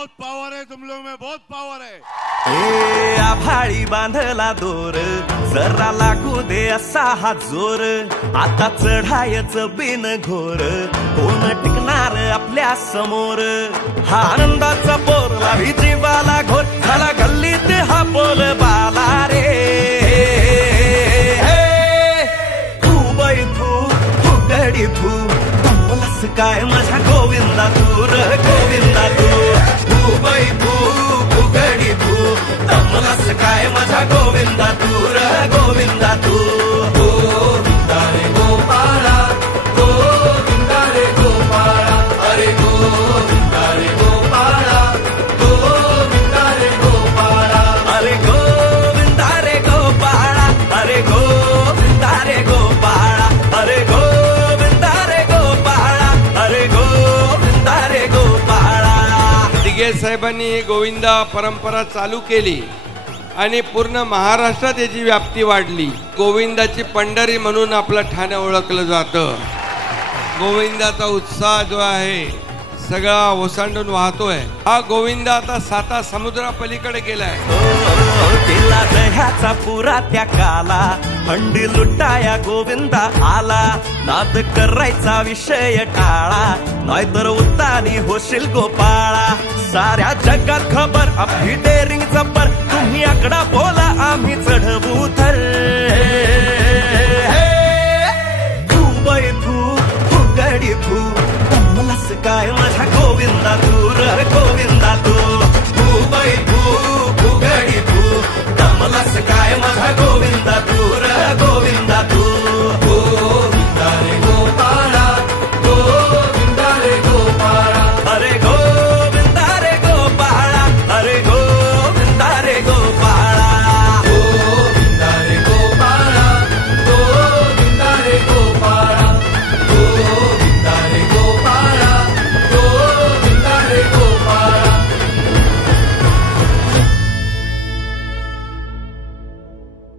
बहुत पावर है, तुम लोग में बहुत पावर है। ए आभाळी बांधला दोर, जरा लागू दे असा हा जोर, आता चढायच बिन घोर, कोण टिकणार आपल्या समोर, हा आनंदाचा बोरला जीवाला घोर, झाला गल्लीत हा बोल बाला रे, तू बाई तू गडी तू, तंबलस काय माझ्या गोविंदा तू र गोविंदा तू बाई तू गडी तू, तंबलस काय माझ्या गोविंदा तू र गोविंदा तू, गोविंदा रे गोपाळा, गोविंदा रे गोपाळा, अरे गोविंदा रे गोपाळा, गोविंदा रे गोपाळा, अरे गोविंदा रे गोपाळा, अरे गोविंदा रे गोपाळा, अरे गोविंदा रे गोपाळा, अरे गोविंदा रे गोपाळा. दिघे साहेबांनी ही गोविंदा परंपरा चालू केली आणि पूर्ण महाराष्ट्रात याची व्याप्ती वाढली. गोविंदाची पंढरी म्हणून आपलं ठाणे ओळखलं जातं. गोविंदाचा उत्साह जो आहे सगळा ओसांडून वाहतोय. हा गोविंदा आता 7 समुद्रापलीकडे गेलाय. केला दह्याचा पुरा त्या काला, हंडी लुटाया गोविंदा आला, नाद करायचा विषय टाळा, नाहीतर उतानी होशील गोपाळा. साऱ्या जगात खबर आपली डेअरिंग जबर, तुम्ही आकडा बोला आम्ही चढवू थर.